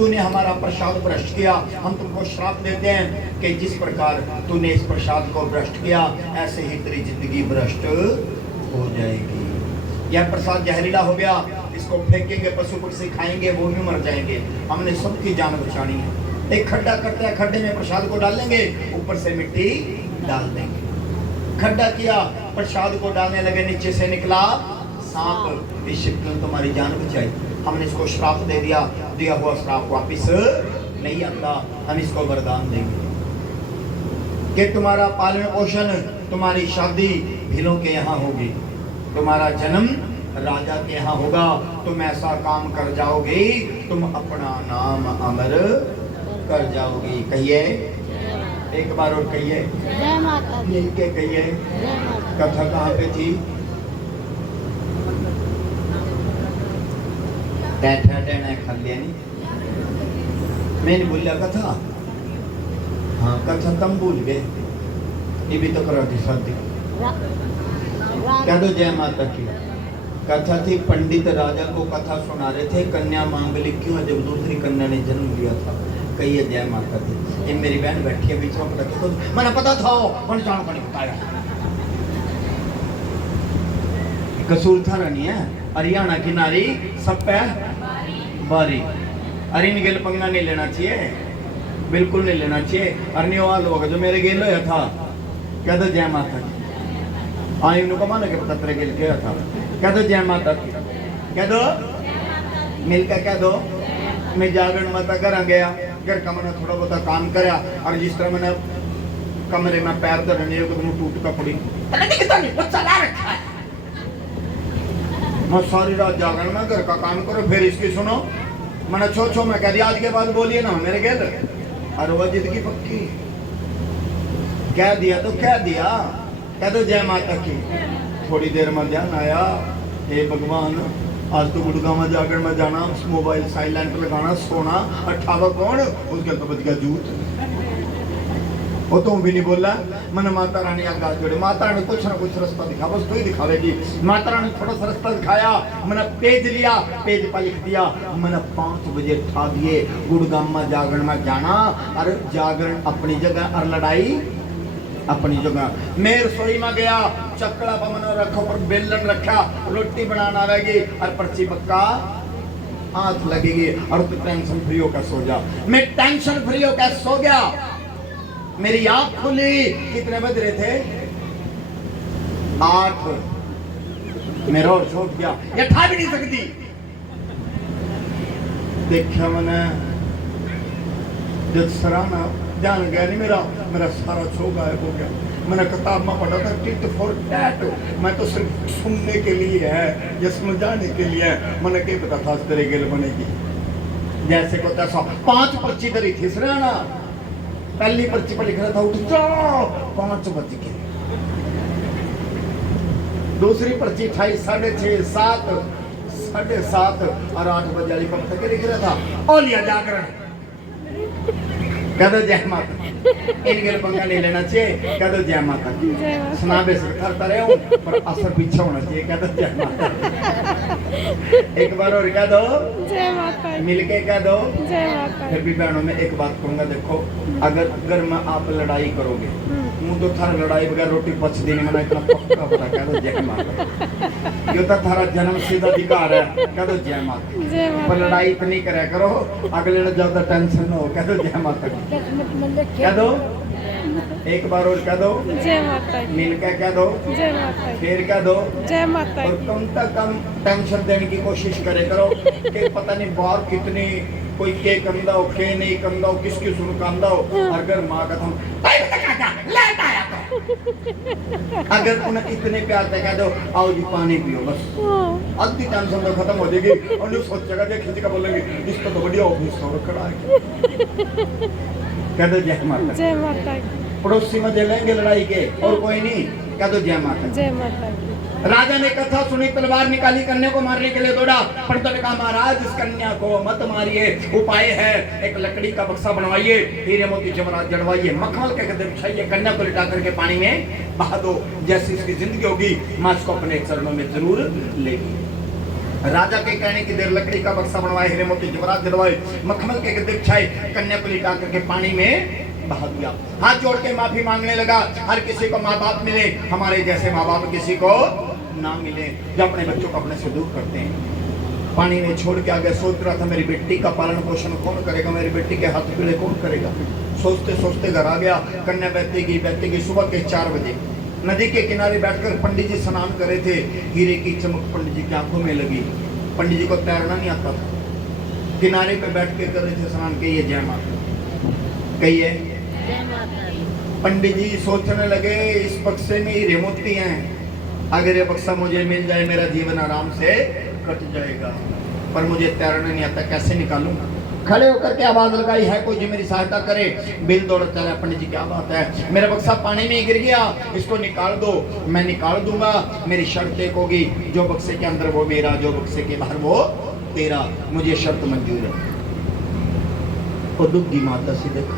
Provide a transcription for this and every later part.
तूने हमारा प्रसाद भ्रष्ट किया, हम तुमको श्राप देते हैं कि जिस प्रकार तूने इस प्रसाद को भ्रष्ट किया ऐसे ही तेरी जिंदगी भ्रष्ट हो जाएगी। यह प्रसाद जहरीला हो गया, इसको फेंकेंगे, पशु पक्षी खाएंगे, वो भी मर जाएंगे। हमने सबकी जान बचानी है। एक खड्डा करते हैं, खड्डे में प्रसाद को डालेंगे, ऊपर से मिट्टी डाल देंगे। खड्डा किया, प्रसाद को डालने लगे, नीचे से निकला सांप। इस शिवलिंग ने तुम्हारी जान बचाई। हमने इसको श्राप दे दिया, दिया हुआ श्राप वापिस नहीं आता। हम इसको वरदान देंगे कि तुम्हारा पालन पोषण, तुम्हारी शादी भीलों के यहाँ होगी, तुम्हारा जन्म राजा के यहाँ होगा, तुम ऐसा काम कर जाओगे, तुम अपना नाम अमर कर जाओगी। कहिए एक बार और कहिए, मिलके कहिए। कथा कहाँ पे थी? बैठा देना खा लिया नहीं, मैंने बोला कथा। हाँ कथा तुम भूल गए, ये भी तो करो थी शादी। क्या दो जय माता की कथा थी। पंडित राजा को कथा सुना रहे थे, कन्या मांग ली क्यों जब दूसरी कन्या ने जन्म लिया था। कहिए जय माता दी। ये मेरी बहन बैठी है बीच में, पता तो मैंने पता था, मन जान को नहीं बताया। कसूर था नहीं है, हरियाणा की नारी सब पे बारी। अरिन गेल पंगा नहीं लेना चाहिए, बिल्कुल नहीं लेना चाहिए। अरनिवाल होगा जो मेरे गेल होया था, क्या तो जय माता की। आई नु कमाने के पता तेरे गेल गया था, क्या तो जय माता की, क्या दो मिलकर क्या दो। मैं जागरण माता घर गया, घर का मैंने थोड़ा बहुत काम करा, और जिस तरह मैंने कमरे में पैर धरने तो टूट का पड़ी, बच्चा ला रखा है। मैं सारी रात जागरण में घर का काम करो, फिर इसकी सुनो। मैंने छो मैं कह दिया आज के बाद बोलिए ना मेरे गेल, और वह जिंदगी पक्की। कह दिया तो कह दिया, कह दो जय माता की। थोड़ी देर में ध्यान आया, हे भगवान आज तो गुड़गांव में जागरण में जाना, मोबाइल साइलेंट लगाना, सोना, 18 कौन उसके तो बच गया जूत। वो तो भी नहीं बोला। मैंने माता रानी आगे जोड़े, माता रानी कुछ ना कुछ रास्ता दिखा, बस तू ही दिखावेगी। माता रानी थोड़ा सा रास्ता दिखाया, मैंने पेज लिया, पेज पर लिख दिया, मैंने 5 बजे उठा दिए गुड़गांव में जागरण में जाना, और जागरण अपनी जगह और लड़ाई अपनी जगह। मैं रसोई में गया, चकला पर मैंने रखा, पर बेलन रखा, रोटी बनाना आवेगी और पर्ची पक्का हाथ लगेगी, और तू टेंशन फ्री होकर सो जा। मैं टेंशन फ्री होकर सो गया, मेरी आंख खुली, कितने बज रहे थे? 8। मेरा और छोड़ गया, ये ठा भी नहीं सकती। देखा मैंने जब सराहना ध्यान गया नहीं, मेरा सारा छो गायब हो गया। मैंने किताब में पढ़ा था टिट फॉर टैट, मैं तो सिर्फ सुनने के लिए है या समझाने के लिए है। मैंने क्या पता था तेरे गेल बनेगी जैसे को तैसा। 5 पर्ची धरी थी सराहना, पहली पर्ची पर लिखा था उठ जाओ 5 बज के, दूसरी पर्ची 28, 6:30, 7, 7:30 और 8 बजे वाली पर तक लिख रहा था ओलिया जागरण। कह दो जय माता। इनके पंगा नहीं लेना चाहिए, कह दो जय माता। सुना बेशक करता रहे हूँ, पर असर पीछे होना चाहिए। कह दो जय माता। एक बार और कह दो जय माता, मिलके कह दो जय माता। फिर भी बहनों में एक बात कहूंगा, देखो अगर में आप लड़ाई करोगे, मुँह तो थारा लड़ाई बगैर रोटी पच देने में इतना पक्का पता। कह दो जय माता। ये तो थारा जन्म सिद्ध अधिकार है, कह दो जय माता। पर लड़ाई इतनी करे करो अगले ने ज्यादा टेंशन न हो। कह दो जय माता की, कह दो एक बार और कह दो जय माता, मिलकर कह दो जय माता, फिर कह दो जय माता। और कम तक कम टेंशन देने की कोशिश करे करो कि पता नहीं बाहर कितनी कोई के कंधा हो, के नहीं कंधा हो, किसकी सुन कंधा हो। अगर माँ का तुम अगर उन्हें इतने प्यार से कह दो आओ जी पानी पियो, बस आधी टेंशन तो खत्म हो जाएगी। और लोग सोचेगा जो खिंच का बोलेंगे इसको तो बढ़िया ऑफिस और खड़ा है। कह दो जय माता, जय माता। पड़ोसी में जलेंगे लड़ाई के और कोई नहीं, कह दो जय माता, जय माता। राजा ने कथा सुनी, तलवार निकाली, कन्या को मारने के लिए दौड़ा। पंडित ने कहा महाराज इस कन्या को मत मारिए, उपाय है, एक लकड़ी का बक्सा बनवाइए, हीरे मोती जवाहरात जड़वाइए, मखमल के गद्दे बिछाइए, कन्या को लिटा करके पानी में बहा दो। जैसी इसकी जिंदगी होगी माँ इसको अपने चरणों में जरूर लेगी। राजा के कहने की देर लकड़ी का बक्सा बनवाए, हीरे मोती जवाहरात जड़वाए, मखमल के गद्दे बिछाए, कन्या को लिटा करके पानी में बहा दिया। हाथ जोड़ के माफी मांगने लगा। हर किसी को माँ बाप मिले, हमारे जैसे माँ बाप किसी को ना मिले जो अपने बच्चों को अपने से दूर करते हैं। पानी में छोड़ के आगे सोच रहा था मेरी बेटी का पालन पोषण कौन करेगा, मेरी बेटी के हाथ पीड़े कौन करेगा। सोचते सोचते घर आ गया। कन्या बहती गई। सुबह के 4 बजे नदी के किनारे बैठकर पंडित जी स्नान करे थे। हीरे की चमक पंडित जी की आंखों में लगी। पंडित जी को तैरना नहीं आता था, किनारे पे बैठ के कर रहे थे स्नान। कहिए जय माता, कहिए। पंडित जी सोचने लगे इस बक्से में हीरे मोती हैं, अगर ये बक्सा मुझे मिल जाए मेरा जीवन आराम से कट जाएगा, पर मुझे तैरना नहीं आता, कैसे निकालूं। खड़े होकर के आवाज लगाई, है कोई जो मेरी सहायता करे। बिल दौड़ चला। पंडित जी क्या बात है, मेरा बक्सा पानी में गिर गया, इसको निकाल दो। मैं निकाल दूंगा, मेरी शर्त एक होगी, जो बक्से के अंदर वो मेरा, जो बक्से के बाहर वो तेरा। मुझे शर्त मंजूर है। वो दुग्गी माता से देखो,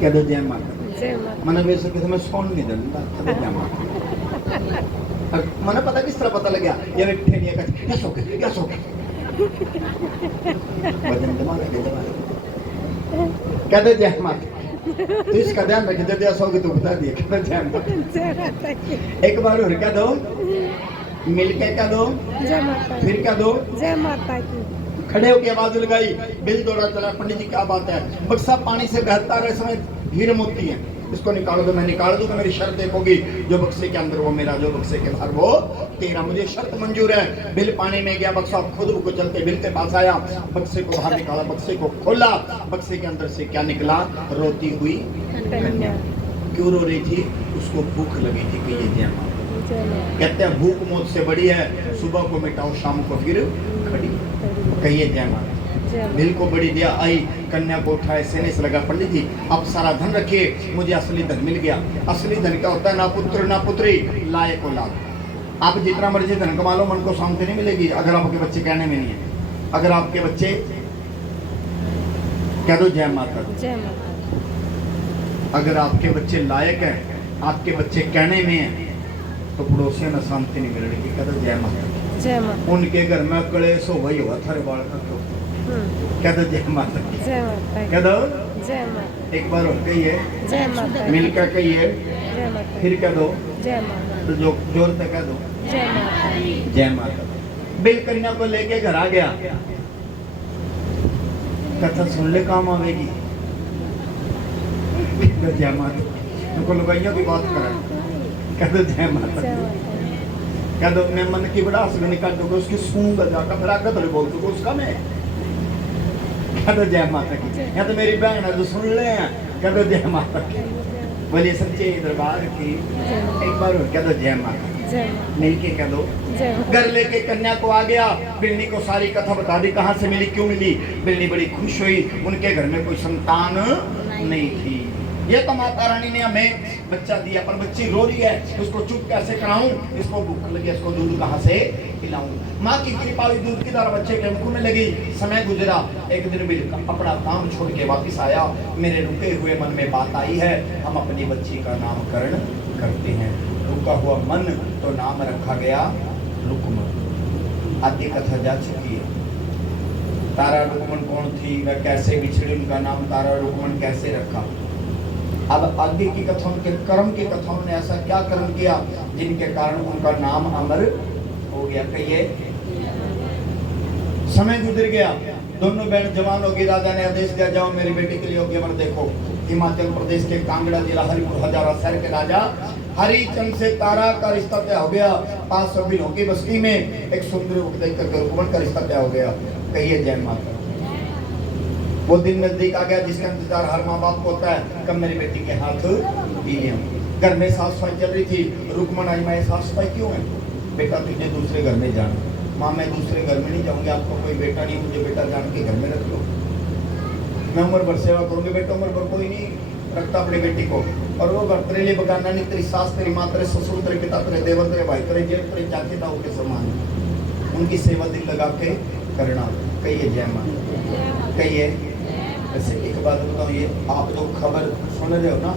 कह दो जय माता। मैंने वैसे किसी में सुन नहीं देता जय माता। मैंने पता किस तरह पता लग गया, ये बैठे नहीं है, क्या सोके क्या सोके वजन जमा लगे कहते जय माता। तो इसका ध्यान रखे, जब सोगे तो बता दिए कहते जय माता। एक बार और क्या दो, मिलके क्या दो, जय माता। फिर क्या दो, जय माता की। खड़े होकर आवाज लगाई, बिल दौड़ा चला। पंडित जी क्या बात है, बक्सा पानी से बहता रहे समय हीरे मोती है, इसको निकाल दो। मैं निकाल दूंगा, मेरी शर्त एक होगी, जो बक्से के अंदर वो मेरा, जो बक्से के बाहर वो तेरा। मुझे शर्त मंजूर है। बिल पानी में गया, बक्सा खुद को चलते बिल के पास आया, बक्से को बाहर निकाला, बक्से को खोला। बक्से के अंदर से क्या निकला, रोती हुई कन्या। क्यों रो रही थी, उसको भूख लगी थी। कि ये जय माता। कहते हैं भूख मौत से बड़ी है, सुबह को मिटाओ शाम को फिर खड़ी। कहिए जय माता। बिल को बड़ी दिया आई, कन्या को उठाए, सेने से लगा। पंडित जी अब सारा धन रखिए, मुझे असली धन मिल गया। असली धन क्या होता है, ना पुत्र ना पुत्री, लायक औलाद। आप जितना मर्जी धन कमा लो, मन को शांति नहीं मिलेगी अगर आपके बच्चे कहने में नहीं है। अगर आपके बच्चे कह दो जय माता, जय माता। अगर आपके बच्चे लायक हैं, आपके बच्चे कहने में हैं, तो पड़ोसियों में शांति नहीं मिलेगी। कह दो जय माता, जय माता। उनके घर में कलेश हो वही हुआ थारे बाल का। कह दो जय माता, जय माता। कह दो जय माता। एक बार और कहिए जय माता, मिलकर कहिए जय माता। फिर कह दो जय माता। तो जो जोर से कह दो जय माता, जय माता। बिल कन्या को लेके घर आ गया। कथा सुन ले काम आवेगी। जय माता। उनको लुगाइयों की बात करा, कह दो जय माता। कह दो मैं मन की बड़ा से निकाल दूंगा, उसकी सुनूंगा जाकर, फिर आकर तो बोल दूंगा उसका मैं। कह दो जय माता की। या तो मेरी बहन है जो सुन ले, कह दो जय माता की। बोलिए सच्चे दरबार की। एक बार और कह दो जय माता, मिलके कह दो। घर लेके कन्या को आ गया। बिल्ली को सारी कथा बता दी, कहाँ से मिली, क्यों मिली। बिल्ली बड़ी खुश हुई, उनके घर में कोई संतान नहीं थी। ये तो माता रानी ने हमें बच्चा दिया, पर बच्ची रो रही है, उसको चुप कैसे कराऊं, इसको भूख लगी, इसको दूध कहाँ से पिलाऊं। माँ की कृपा हुई, दूध की तरह बच्चे के मुंह में लगी। समय गुजरा, एक दिन भी अपना काम छोड़ के वापिस आया। मेरे रुके हुए मन में बात आई है, हम अपनी बच्ची का नामकरण करते हैं। रुका हुआ मन तो नाम रखा गया रुकमन। आदि कथा जा चुकी है। तारा रुकमन कौन थी, वह कैसे बिछड़ी, उनका नाम तारा रुकमन कैसे रखा। अब आगे की कथा, उनके कर्म की कथा, उन्होंने ऐसा क्या कर्म किया जिनके कारण उनका नाम अमर हो गया। कहिए समय गुजर गया, दोनों बहन जवान होगी। राजा ने आदेश दिया, जाओ मेरी बेटी के लिए योग्य वर देखो। हिमाचल प्रदेश के कांगड़ा जिला हरिपुर हजारा शहर के राजा हरिचंद से तारा का रिश्ता तय हो गया। 500 बिलों की बस्ती में एक सुंदर को देख करके रुकमन का रिश्ता तय हो गया। कहिए जय माता। वो दिन नजदीक आ गया जिसका इंतजार हर माँ बाप को होता है, कब मेरी बेटी के हाथ पी लिया। घर में साफ सफाई चल रही थी। रुकमन आई, मैं साफ सफाई क्यों है? बेटा तुझे दूसरे घर में जाना। माँ मैं दूसरे घर में नहीं जाऊंगी, आपको कोई बेटा नहीं, मुझे बेटा जान के घर में रख लो। मैं उम्र भर सेवा करूंगी। बेटा उम्र भर कोई नहीं रखता अपनी बेटी को, और वो घर तेरे लिए बगाना नहीं, तेरी सास तेरी माँ तेरे ससुर तेरे पिता तेरे देवर तेरे भाई तेरे जेठ तेरे चाचे ताऊ के समान, उनकी सेवा दिल लगा के करना। कहिए जय माँ, कहिए। वैसे एक बात बताऊँ, ये आप जो खबर सुन रहे हो ना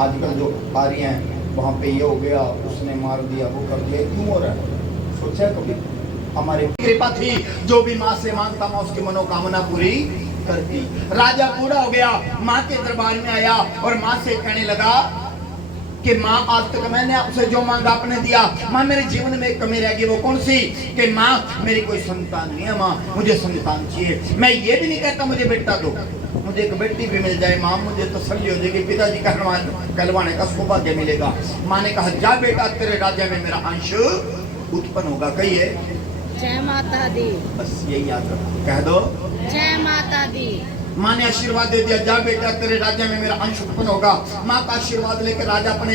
आजकल जो आ रही हैं वहाँ पे ये हो गया, उसने मार दिया, वो कर दिया, क्यों हो रहा है? सोचा कभी? हमारी कृपा थी, जो भी माँ से मांगता माँ उसकी मनोकामना पूरी करती। राजा बूढ़ा हो गया, माँ के दरबार में आया और माँ से कहने लगा कि माँ आज तक मैंने आपसे जो मांगा आपने दिया, माँ मेरे जीवन में एक कमी रह गई, वो कौन सी? कि माँ मेरी कोई संतान नहीं है, माँ मुझे संतान चाहिए। मैं ये भी नहीं कहता मुझे बेटा दो, मुझे एक बेटी भी मिल जाए माँ, मुझे तसल्ली हो जाएगी, पिताजी कहलवाने का सौभाग्य मिलेगा। माँ ने कहा जा बेटा, तेरे राज्य में मेरा अंश उत्पन्न होगा। कहिए जय माता दी। बस यही याद रखो, कह दो जय माता दी। माँ ने आशीर्वाद दे दिया, जा बेटा तेरे राज्य में मेरा अंश उत्पन्न होगा। माँ का आशीर्वाद लेकर राजा अपने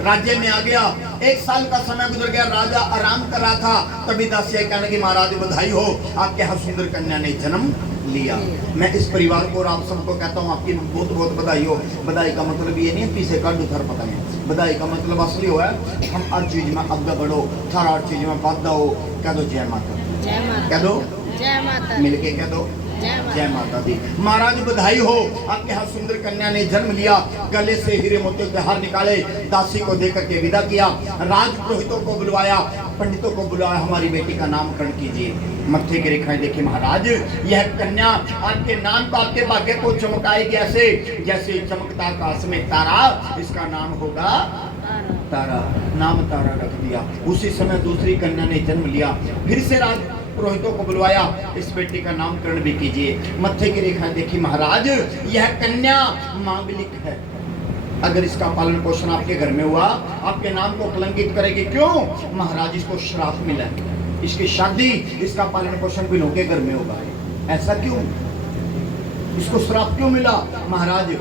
राज्य में आ गया। 1 साल का समय गुजर गया, राजा आराम कर रहा था, तभी दासिया कहने की महाराज बधाई हो, आपके यहाँ सुंदर कन्या ने जन्म लिया। मैं इस परिवार को और आप सबको कहता हूँ आपकी बहुत बहुत बधाई हो। बधाई का मतलब ये नहीं है पीछे कर दो थर पता नहीं, बधाई का मतलब असली हुआ है हम हर चीज में आगे बढ़ो, हर चीज में वादा हो। कह दो जय माता, जय माता, कह दो जय माता, मिलके कह दो जय माता दी। महाराज बधाई हो, आपके यहाँ सुंदर कन्या ने जन्म लिया। गले से हीरे मोतियों के हार निकाले, दासी को देकर के विदा किया। राज पुरोहितों को बुलवाया, पंडितों को बुलवाया, हमारी बेटी का नामकरण कीजिए। मत्थे की रेखाएं देखिए महाराज, यह कन्या आपके नाम को, आपके भाग्य को चमकाएगी ऐसे जैसे चमकता आकाश में तारा। इसका नाम होगा तारा। नाम तारा रख दिया। उसी समय दूसरी कन्या ने जन्म लिया। फिर से राज पुरोहितों को बुलवाया, इस बेटी का नामकरण भी कीजिए। मत्थे की रेखाएं देखिए महाराज, यह कन्या मांगलिक है। अगर इसका पालन पोषण आपके घर में हुआ, आपके नाम को कलंकित करेगी। क्यों? महाराज इसको श्राप मिला है, इसकी शादी, इसका पालन पोषण भी लोगों के घर में होगा। ऐसा क्यों? इसको श्राप क्यों मिला? महाराज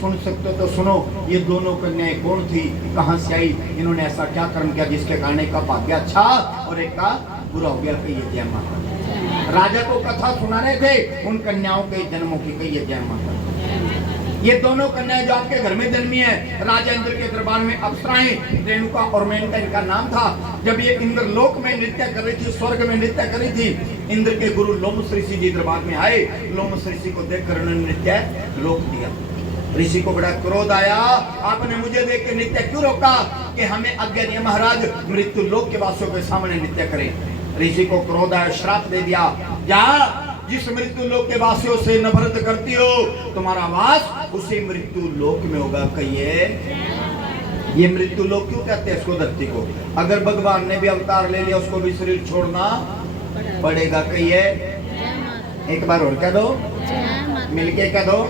सुन सकते तो सुनो, ये दोनों कन्याएं कौन थी, कहां से आई, इन्होंने ऐसा क्या कर्म किया जिसके कारण एक का भाग्य अच्छा और एक का बुरा हो गया। कहिए जय माता। राजा को कथा सुना रहे थे उन कन्याओं के जन्मों की। कहिए जय माता। ये दोनों कन्याएं जो आपके घर में जन्मी है, राजा इंद्र के दरबार में अप्सराएं, रेणुका और मेनका इनका नाम था। जब ये इंद्र लोक में नृत्य कर रही थी, स्वर्ग में नृत्य कर रही थी, इंद्र के गुरु लोमस ऋषि जी दरबार में आए। लोमस ऋषि को देखकर उन्होंने नृत्य रोक दिया। ऋषि को बड़ा क्रोध आया, आपने मुझे देख के नृत्य क्यों रोका? कि हमें आज्ञा नहीं महाराज मृत्यु लोक के वासियों के सामने नृत्य करें। ऋषि को क्रोध आया, श्राप दे दिया, जा जिस मृत्यु लोक के वासियों से नफरत करती हो, तुम्हारा वास उसी मृत्यु लोक में होगा। कहिए ये मृत्यु लोक क्यों कहते हैं इसको? धरती को अगर भगवान ने भी अवतार ले लिया, उसको भी शरीर छोड़ना पड़ेगा। कहिए एक बार और कह दो, मिलके कह दो,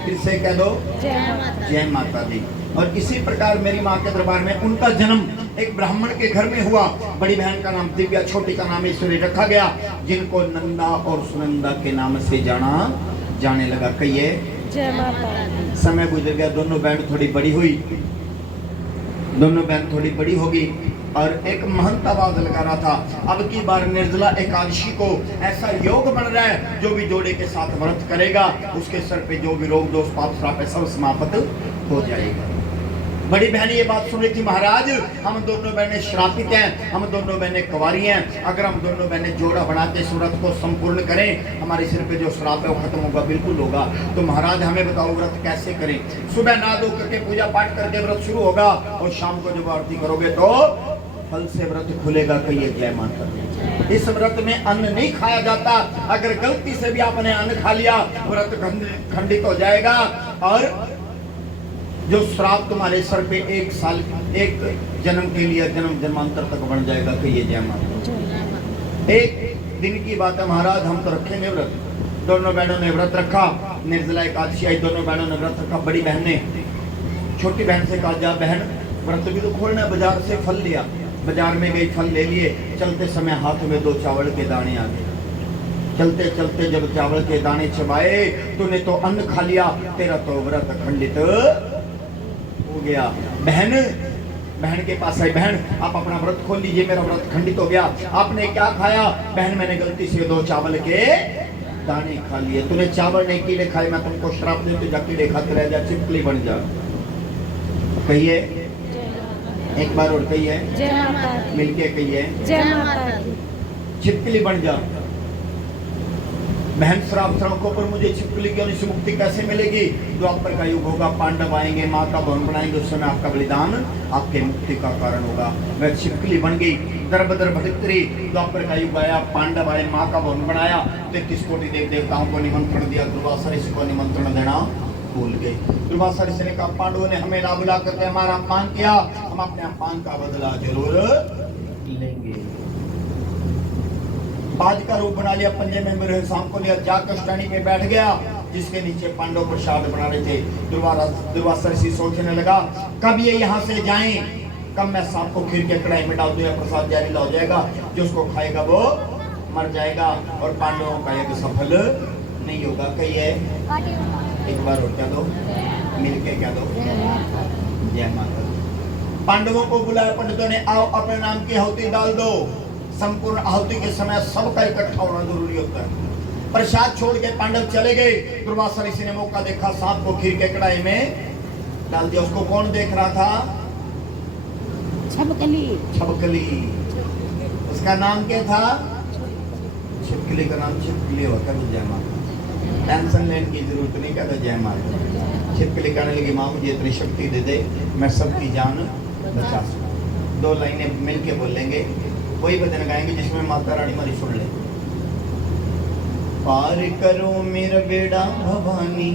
फिर से कह दो जय माता दी। और इसी प्रकार मेरी माँ के दरबार में उनका जन्म एक ब्राह्मण के घर में हुआ। बड़ी बहन का नाम दिव्या, छोटी का नाम ईश्वरी रखा गया, जिनको नंदा और सुनंदा के नाम से जाने लगा। कहिए जय माता। समय गुजर गया, दोनों बहन थोड़ी बड़ी हुई, दोनों बहन थोड़ी बड़ी होगी और एक महंत आवाज लगा रहा था, अब की बार निर्जला एकादशी को ऐसा योग बन रहा है, जो भी जोड़े के साथ व्रत करेगा उसके सर पे जो भी रोग दोष पाप श्राप है सब समाप्त हो जाएगा। बड़ी बहन ये बात सुन रही थी, महाराज हम दोनों बहनें श्रापित हैं, हम दोनों बहनें कुंवारी हैं, अगर हम दोनों बहनें जोड़ा बना के इस व्रत को संपूर्ण करें, हमारे सिर पे जो श्राप है वो खत्म होगा। बिल्कुल होगा। तो महाराज हमें बताओ व्रत कैसे करें? सुबह नहा धो करके पूजा पाठ करके व्रत शुरू होगा और शाम को जब आरती करोगे तो फल से व्रत खुलेगा। कहिए जय माता। इस व्रत में अन्न नहीं खाया जाता, अगर गलती से भी आपने अन्न खा लिया व्रत खंडित हो जाएगा और जो श्राप तुम्हारे सर पे 1 साल 1 जन्म के लिए जन्म जन्मांतर तक बन जाएगा। कहिए जय माता। एक दिन की बात है महाराज, हम तो रखेंगे व्रत। दोनों बहनों ने व्रत रखा, निर्जला एकादशी आई, दोनों बहनों ने व्रत रखा। बड़ी बहन ने छोटी बहन से कहा, जा बहन व्रत भी तो खोलना, बाजार से फल लिया। बाजार में गई, फल ले लिए, चलते समय हाथ में 2 चावल के दाने आ गए। चलते चलते जब चावल के दाने चबाए, तूने तो अन्न खा लिया, तेरा तो व्रत खंडित हो गया। बहन के पास आई, बहन आप अपना व्रत खोल लीजिए, मेरा व्रत खंडित हो गया। आपने क्या खाया? बहन मैंने गलती से 2 चावल के दाने खा लिए। तूने चावल नहीं कीड़े खाए, मैं तुमको श्राप दूं, तो जा कीड़े खाते रह जा, छिपकली बन जा। कहिए एक बार और कहिए जय माता। मिलके कहिए जय माता। छिपकली बन जा। बहन श्राप श्रावकों पर मुझे छिपकली की योनि से मुक्ति कैसे मिलेगी? द्वापर का युग होगा, पांडव आएंगे, माँ का भवन बनाएंगे, उस समय आपका बलिदान आपके मुक्ति का कारण होगा। वह छिपकली बन गई, दरबदर भटकती। द्वापर का युग आया, पांडव आए, माँ का भवन बनाया, 33 कोटि देव देवताओं को निमंत्रण दिया, दुर्वासा ऋषि को निमंत्रण देना भूल गए। दुर्वासा ऋषि ने कहा पांडवों ने हमें ना बुला करके हमारा अपमान किया, हम अपने अपमान का बदला जरूर लेंगे। बाज का रूप बना लिया, पंजे में मेरे सांप को लिया, जाकर स्टैंडी पे बैठ गया जिसके नीचे पांडव प्रसाद बना रहे थे। दुर्वासा ऋषि सोचने लगा कब ये यहाँ से जाएं, कब मैं सांप को खीर के कढ़ाई में डाल दूंगा, प्रसाद जहरीला हो जाएगा, जो उसको खाएगा वो मर जाएगा और पांडवों का यज्ञ सफल नहीं होगा। कहिए एक बार और क्या दो, मिलके क्या दो, जय माता। पांडवों को बुलाया, पंडितों ने आओ अपने नाम की आहुति डाल दो। संपूर्ण आहुति के समय सबका इकट्ठा होना जरूरी होता है। प्रसाद छोड़ के पांडव चले गए। दुर्वासा ऋषि ने मौका देखा, सांप को खीर के कढ़ाई में डाल दिया। उसको कौन देख रहा था? छबकली। छबकली। उसका नाम क्या था? छिपकली का नाम छिपकली होता है। जय माता। टेंशन लेने की जरूरत नहीं, कहता जय माता। छिपकली कहने लगी माँ मुझे इतनी शक्ति दे दे मैं सबकी जान बचा सकूं। 2 लाइनें मिलके बोलेंगे, वही भजन गाएंगे जिसमें माता रानी हमारी सुन ले। पार करो मेरा बेड़ा भवानी,